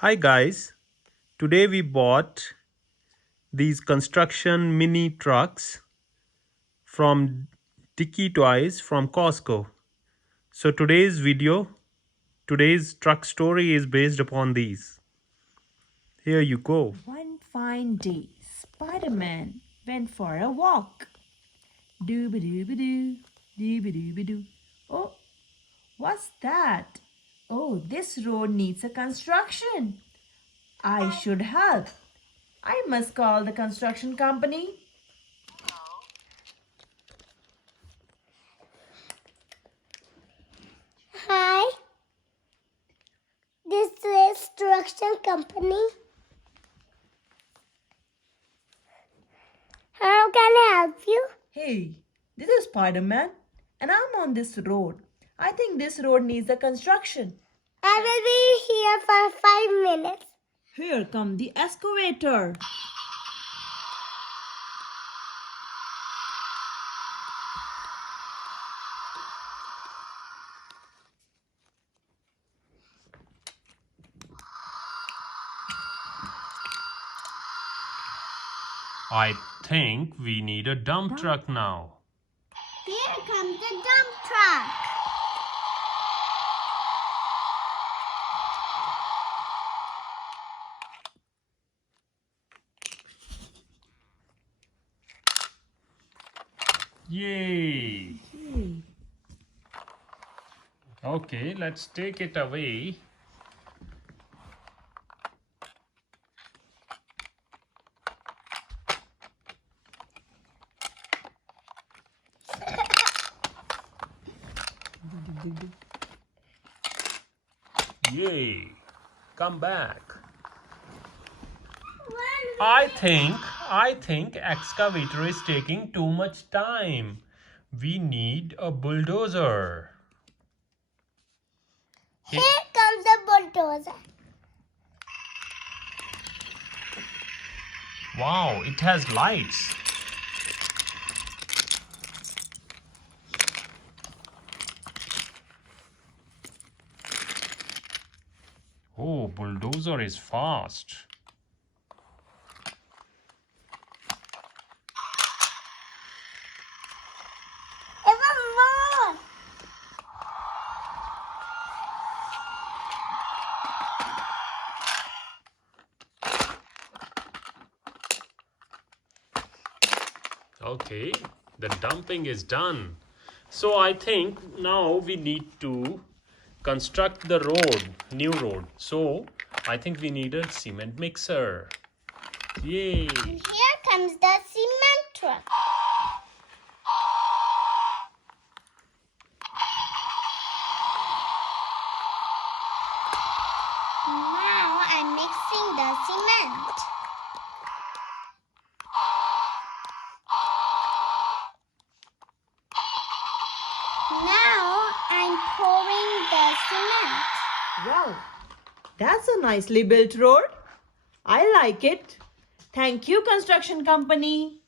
Hi guys, today we bought these construction mini trucks from Dicky Toys from Costco. So today's truck story is based upon these. Here you go. One fine day, Spider-Man went for a walk. Doo-ba-doo-ba-doo, doo-ba-doo-ba-doo. Oh, what's that? Oh, this road needs a construction. I should help. I must call the construction company. Hi, this is construction company. How can I help you? Hey, this is Spider-Man and I'm on this road. I think this road needs a construction. I will be here for 5 minutes. Here come the excavator. I think we need a dump truck now. Here comes the dump truck. Yay! Okay, let's take it away. Yay! Come back. I think excavator is taking too much time. We need a bulldozer. Here comes the bulldozer. Wow, it has lights. Oh, bulldozer is fast. Even more. Okay, the dumping is done. So I think now we need to construct the road, new road. So I think we need a cement mixer. Yay! Here comes the cement truck. Now I'm mixing the cement. Now I'm pouring the cement. Wow, that's a nicely built road. I like it. Thank you, construction company.